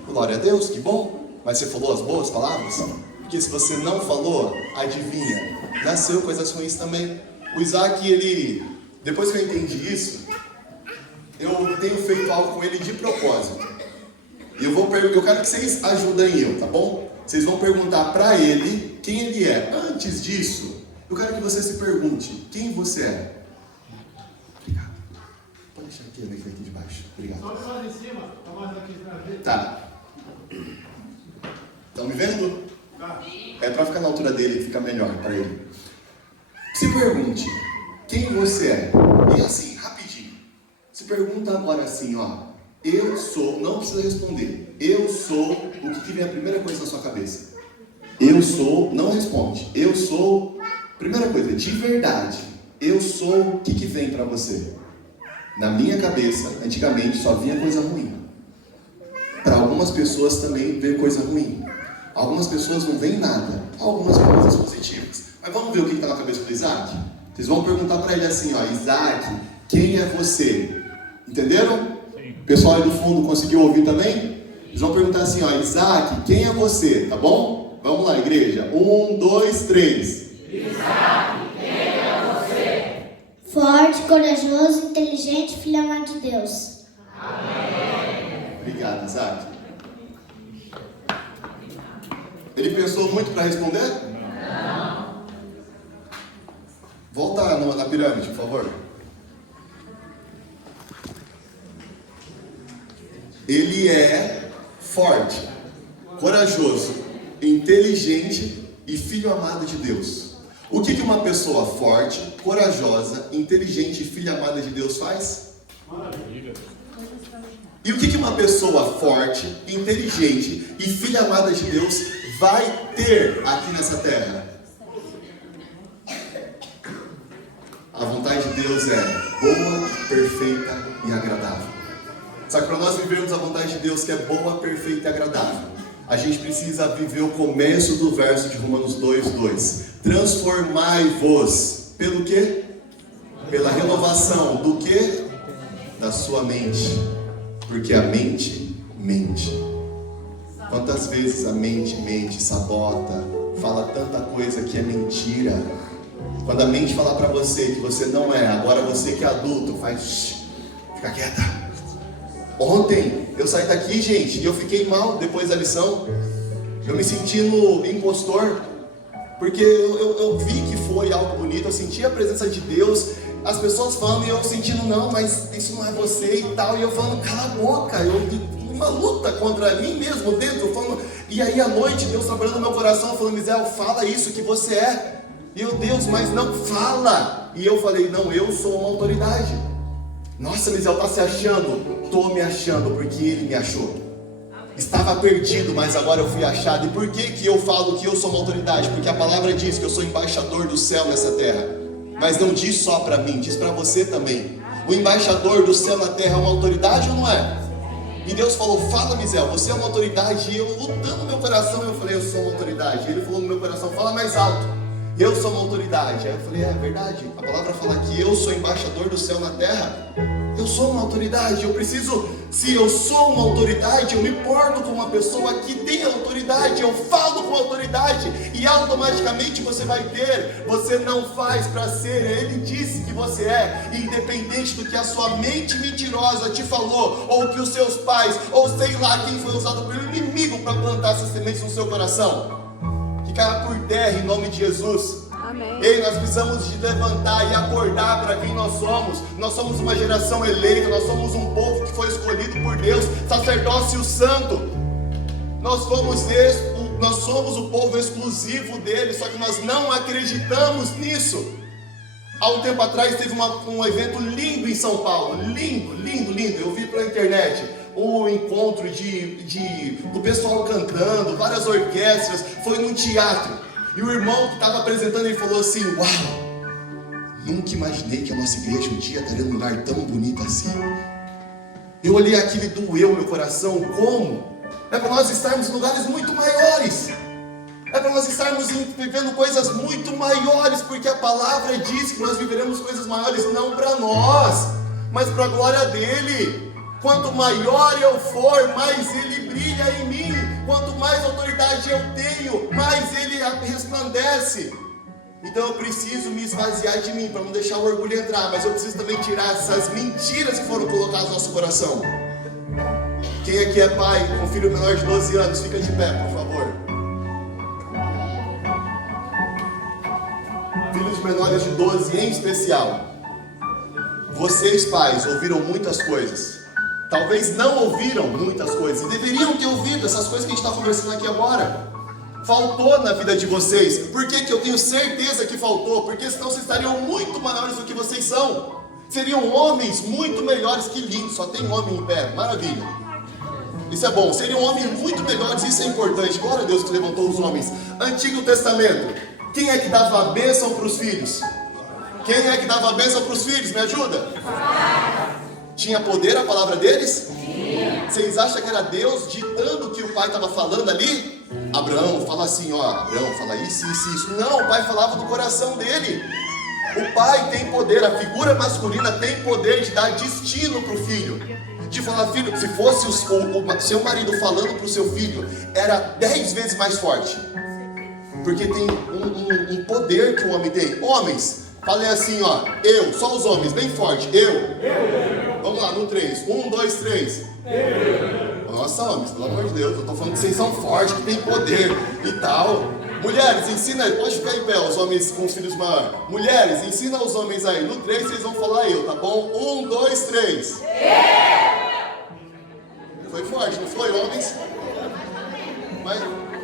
Glória a Deus, que bom. Mas você falou as boas palavras? Porque se você não falou, adivinha, nasceu coisas ruins também. O Isaac, ele, depois que eu entendi isso, eu tenho feito algo com ele de propósito. E eu quero que vocês ajudem eu, tá bom? Vocês vão perguntar para ele quem ele é. Antes disso, eu quero que você se pergunte, quem você é? Obrigado. Pode deixar aqui, aqui de baixo. Obrigado. Só lá em cima, tá mais aqui pra ver. Tá. Estão me vendo? É para ficar na altura dele e ficar melhor para ele. Se pergunte, quem você é? E assim, rapidinho. Se pergunta agora assim, ó. Eu sou, não precisa responder. Eu sou, o que vem a primeira coisa na sua cabeça? Eu sou, não responde. Eu sou, primeira coisa, de verdade. Eu sou, o que vem para você? Na minha cabeça, antigamente, só vinha coisa ruim. Para algumas pessoas também vem coisa ruim. Algumas pessoas não veem nada. Algumas coisas positivas. Mas vamos ver o que está na cabeça do Isaac? Vocês vão perguntar para ele assim, ó. Isaac, quem é você? Entenderam? O pessoal aí do fundo conseguiu ouvir também? Eles vão perguntar assim, ó. Isaac, quem é você? Tá bom? Vamos lá, igreja. 1, 2, 3. Isaac, quem é você? Forte, corajoso, inteligente, filho amado de Deus. Amém. Obrigado, Isaac. Ele pensou muito para responder? Não. Volta na pirâmide, por favor. Ele é forte, corajoso, inteligente e filho amado de Deus. O que uma pessoa forte, corajosa, inteligente e filha amada de Deus faz? Maravilha. E o que uma pessoa forte, inteligente e filha amada de Deus vai ter aqui nessa terra? A vontade de Deus é boa, perfeita e agradável. Só que para nós vivermos a vontade de Deus, que é boa, perfeita e agradável, a gente precisa viver o começo do verso de Romanos 2:2. Transformai-vos pelo quê? Pela renovação do quê? Da sua mente. Porque a mente mente. Quantas vezes a mente mente, sabota, fala tanta coisa que é mentira. Quando a mente falar para você que você não é, agora você que é adulto, faz, fica quieta. Ontem eu saí daqui, gente, e eu fiquei mal depois da lição. Eu me sentindo impostor, porque eu vi que foi algo bonito, eu senti a presença de Deus, as pessoas falando e eu sentindo, não, mas isso não é você e tal, e eu falando, cala a boca, uma luta contra mim mesmo dentro, falando, e aí à noite Deus trabalhando no meu coração, falando, Misael, fala isso que você é. E eu, Deus, mas não fala. E eu falei, não, eu sou uma autoridade. Nossa, Misael, tá se achando? Tô me achando, porque ele me achou. Estava perdido, mas agora eu fui achado. E por que eu falo que eu sou uma autoridade? Porque a palavra diz que eu sou embaixador do céu nessa terra. Mas não diz só para mim, diz para você também. O embaixador do céu na terra é uma autoridade ou não é? E Deus falou, fala, Misael, você é uma autoridade. E eu lutando no meu coração, eu falei, eu sou uma autoridade. E Ele falou no meu coração, fala mais alto, eu sou uma autoridade. Aí eu falei, é verdade, a palavra fala que eu sou embaixador do céu na terra. Eu sou uma autoridade, eu preciso, se eu sou uma autoridade, eu me porto como uma pessoa que tem autoridade, eu falo com autoridade, e automaticamente você vai ter, você não faz para ser, Ele disse que você é, independente do que a sua mente mentirosa te falou, ou que os seus pais, ou sei lá quem foi usado pelo inimigo para plantar essas sementes no seu coração, que caia por terra em nome de Jesus. Amém. Ei, nós precisamos de levantar e acordar para quem nós somos. Nós somos uma geração eleita, nós somos um povo que foi escolhido por Deus, sacerdócio santo. Nós somos o povo exclusivo dele, só que nós não acreditamos nisso. Há um tempo atrás teve um evento lindo em São Paulo, lindo. Eu vi pela internet um encontro do pessoal cantando, várias orquestras, foi num teatro. E o irmão que estava apresentando, ele falou assim, uau, nunca imaginei que a nossa igreja um dia estaria num lugar tão bonito assim. Eu olhei aquilo e doeu meu coração, como? É para nós estarmos em lugares muito maiores. É para nós estarmos vivendo coisas muito maiores, porque a palavra diz que nós viveremos coisas maiores, não para nós, mas para a glória dele. Quanto maior eu for, mais ele brilha em mim. Quanto mais autoridade eu tenho, mais ele resplandece. Então eu preciso me esvaziar de mim, para não deixar o orgulho entrar. Mas eu preciso também tirar essas mentiras que foram colocadas no nosso coração. Quem aqui é pai com filho menor de 12 anos, fica de pé, por favor. Filhos menores de 12 em especial. Vocês pais ouviram muitas coisas. Talvez não ouviram muitas coisas, e deveriam ter ouvido essas coisas que a gente está conversando aqui agora. Faltou na vida de vocês. Por que eu tenho certeza que faltou? Porque senão vocês estariam muito maiores do que vocês são. Seriam homens muito melhores que lindos. Só tem homem em pé, maravilha. Isso é bom, seriam homens muito melhores, isso é importante. Glória a Deus que levantou os homens. Antigo Testamento, quem é que dava a bênção para os filhos? Quem é que dava a bênção para os filhos? Me ajuda? Tinha poder a palavra deles? Sim. Vocês acham que era Deus ditando o que o pai estava falando ali? Abraão, fala assim, ó, Abraão, fala isso. Não, o pai falava do coração dele. O pai tem poder, a figura masculina tem poder de dar destino para o filho. De falar, filho, se fosse o seu marido falando para o seu filho, era 10 vezes mais forte. Porque tem um poder que o homem tem. Homens, falem assim, ó, eu, só os homens, bem forte, eu. Vamos lá, no 3. 1, 2, 3. Nossa, homens, pelo amor de Deus, eu tô falando que vocês são fortes, que tem poder e tal. Mulheres, ensina, pode ficar em pé, os homens com os filhos maiores. Mulheres, ensina os homens aí. No 3 vocês vão falar eu, tá bom? 1, 2, 3. Foi forte, não foi, homens?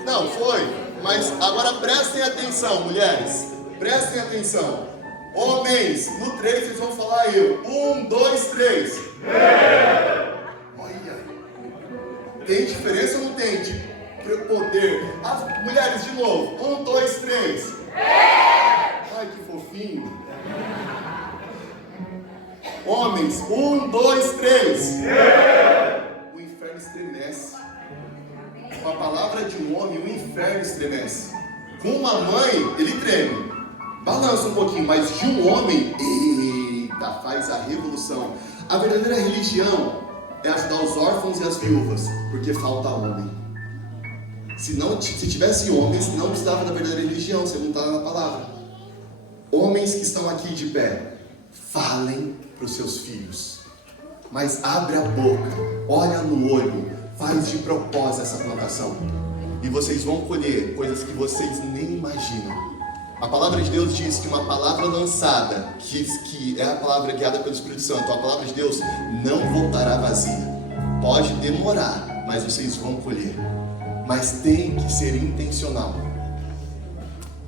Não, foi. Mas agora prestem atenção, mulheres. Prestem atenção. Homens, no 3 vocês vão falar eu. 1, 2, 3. Olha. Tem diferença ou não tem de poder? As mulheres de novo. 1, 2, 3. Ai, que fofinho. Homens, 1, 2, 3. O inferno estremece. Com a palavra de um homem, o inferno estremece. Com uma mãe, ele treme. Balança um pouquinho, mas de um homem, eita, faz a revolução. A verdadeira religião é ajudar os órfãos e as viúvas, porque falta homem. Se tivesse homens, não precisava da verdadeira religião, você não está na palavra. Homens que estão aqui de pé, falem para os seus filhos. mas abre a boca, olha no olho, faz de propósito essa plantação. E vocês vão colher coisas que vocês nem imaginam. A palavra de Deus diz que uma palavra lançada, que é a palavra guiada pelo Espírito Santo, a palavra de Deus não voltará vazia. Pode demorar, mas vocês vão colher. Mas tem que ser intencional.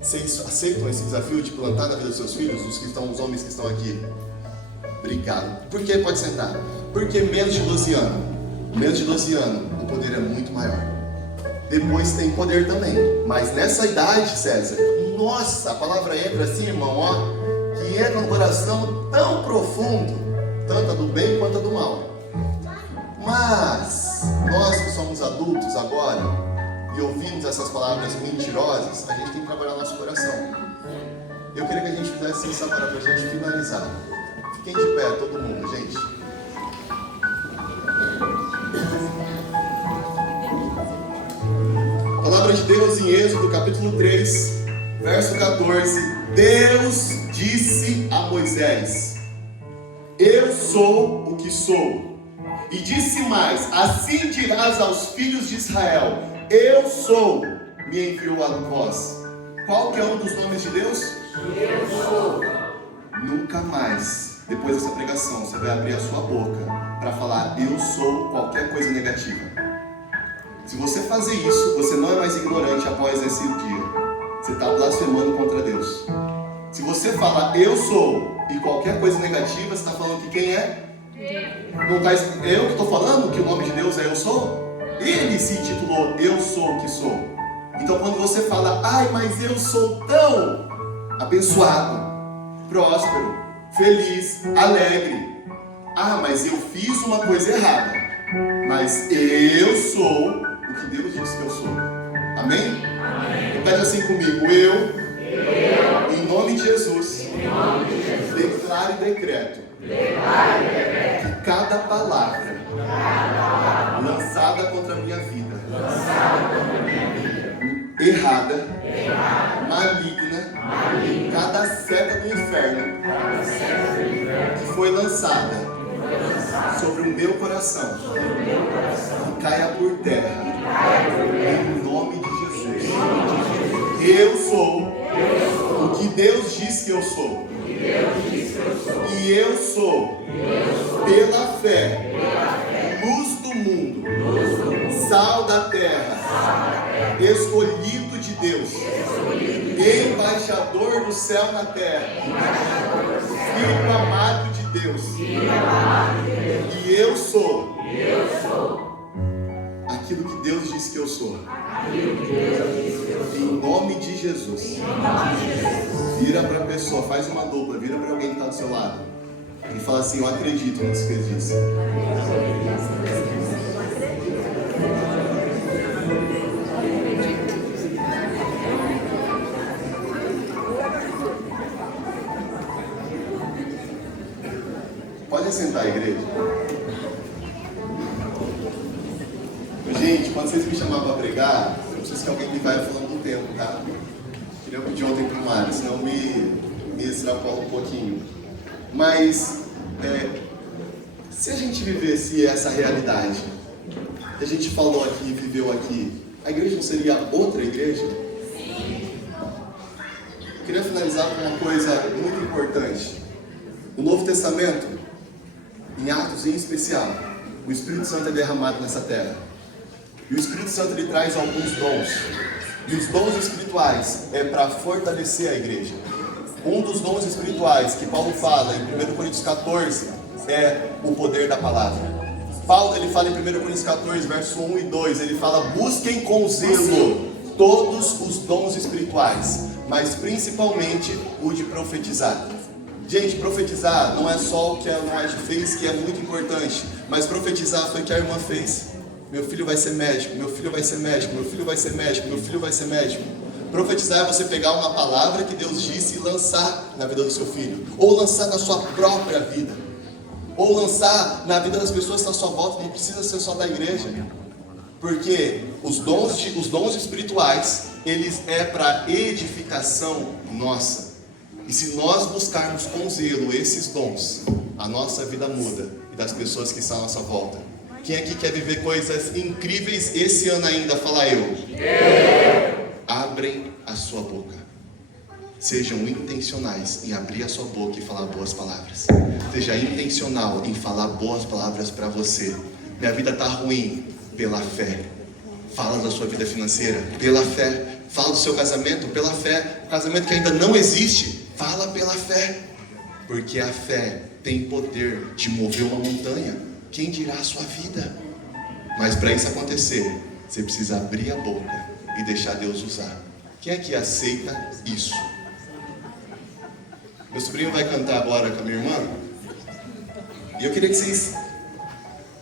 Vocês aceitam esse desafio de plantar na vida dos seus filhos, os homens que estão aqui? Obrigado. Por que? Pode sentar. Porque menos de 12 anos, o poder é muito maior. Depois tem poder também. Mas nessa idade, César, nossa, a palavra entra assim, irmão, ó, que entra num coração tão profundo, tanto a do bem quanto a do mal. Mas nós que somos adultos agora e ouvimos essas palavras mentirosas, a gente tem que trabalhar nosso coração. Eu queria que a gente fizesse isso agora para a gente finalizar. Fiquem de pé, todo mundo, gente. A palavra de Deus em Êxodo, capítulo 3, verso 14. Deus disse a Moisés: eu sou o que sou. E disse mais: assim dirás aos filhos de Israel: eu sou, me enviou a vós. Qual que é um dos nomes de Deus? Eu sou. Nunca mais, depois dessa pregação, você vai abrir a sua boca para falar eu sou qualquer coisa negativa. Se você fazer isso, você não é mais ignorante após esse dia. Você está blasfemando contra Deus. Se você fala eu sou e qualquer coisa negativa, você está falando que quem é? Não tá, eu que estou falando que o nome de Deus é eu sou? Ele se intitulou eu sou o que sou. Então quando você fala, ai, mas eu sou tão abençoado, próspero, feliz, alegre. Ah, mas eu fiz uma coisa errada. Mas eu sou o que Deus disse que eu sou. Amém? Repete assim comigo. Eu, em nome de Jesus, declaro e decreto que cada palavra lançada contra a minha vida, errada, maligna, cada seta do inferno que foi lançada sobre o meu coração, que caia por terra, em nome de Jesus. Eu sou o que Deus diz que eu sou. E eu sou, pela fé, luz do mundo, sal da terra, escolhido de Deus, embaixador do céu na terra, filho amado de Deus. E eu sou aquilo que Deus diz que eu sou. Em nome de Jesus. Vira para a pessoa, faz uma dupla, vira para alguém que está do seu lado e fala assim: eu acredito nisso que ele disse. Pode sentar, igreja. Gente, quando vocês me chamavam para pregar, eu preciso que alguém me vai falando do tempo, tá? Queria pedir ontem para o Mário, senão me extrapola um pouquinho. Mas, se a gente vivesse essa realidade que a gente falou aqui e viveu aqui, a igreja não seria outra igreja? Sim. Eu queria finalizar com uma coisa muito importante. No Novo Testamento, em Atos em especial, o Espírito Santo é derramado nessa terra. E o Espírito Santo ele traz alguns dons. E os dons espirituais é para fortalecer a igreja. Um dos dons espirituais que Paulo fala em 1 Coríntios 14 é o poder da palavra. Paulo ele fala em 1 Coríntios 14, verso 1 e 2, ele fala: busquem com zelo todos os dons espirituais, mas principalmente o de profetizar. Gente, profetizar não é só o que a Noite fez, que é muito importante, mas profetizar foi o que a irmã fez. Meu filho vai ser médico, meu filho vai ser médico, meu filho vai ser médico, meu filho vai ser médico. Profetizar é você pegar uma palavra que Deus disse e lançar na vida do seu filho, ou lançar na sua própria vida, ou lançar na vida das pessoas que estão à sua volta. Não precisa ser só da igreja, porque os dons espirituais, eles é para edificação nossa. E se nós buscarmos com zelo esses dons, a nossa vida muda e das pessoas que estão à nossa volta. Quem aqui quer viver coisas incríveis esse ano ainda? Fala eu. Abrem a sua boca. Sejam intencionais em abrir a sua boca e falar boas palavras. Seja intencional em falar boas palavras para você. Minha vida está ruim, pela fé. Fala da sua vida financeira, pela fé. Fala do seu casamento, pela fé. O casamento que ainda não existe, fala pela fé. Porque a fé tem poder de mover uma montanha. Quem dirá a sua vida? Mas para isso acontecer, você precisa abrir a boca e deixar Deus usar. Quem é que aceita isso? Meu sobrinho vai cantar agora com a minha irmã. E eu queria que vocês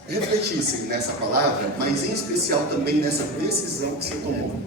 refletissem nessa palavra, mas em especial também nessa decisão que você tomou.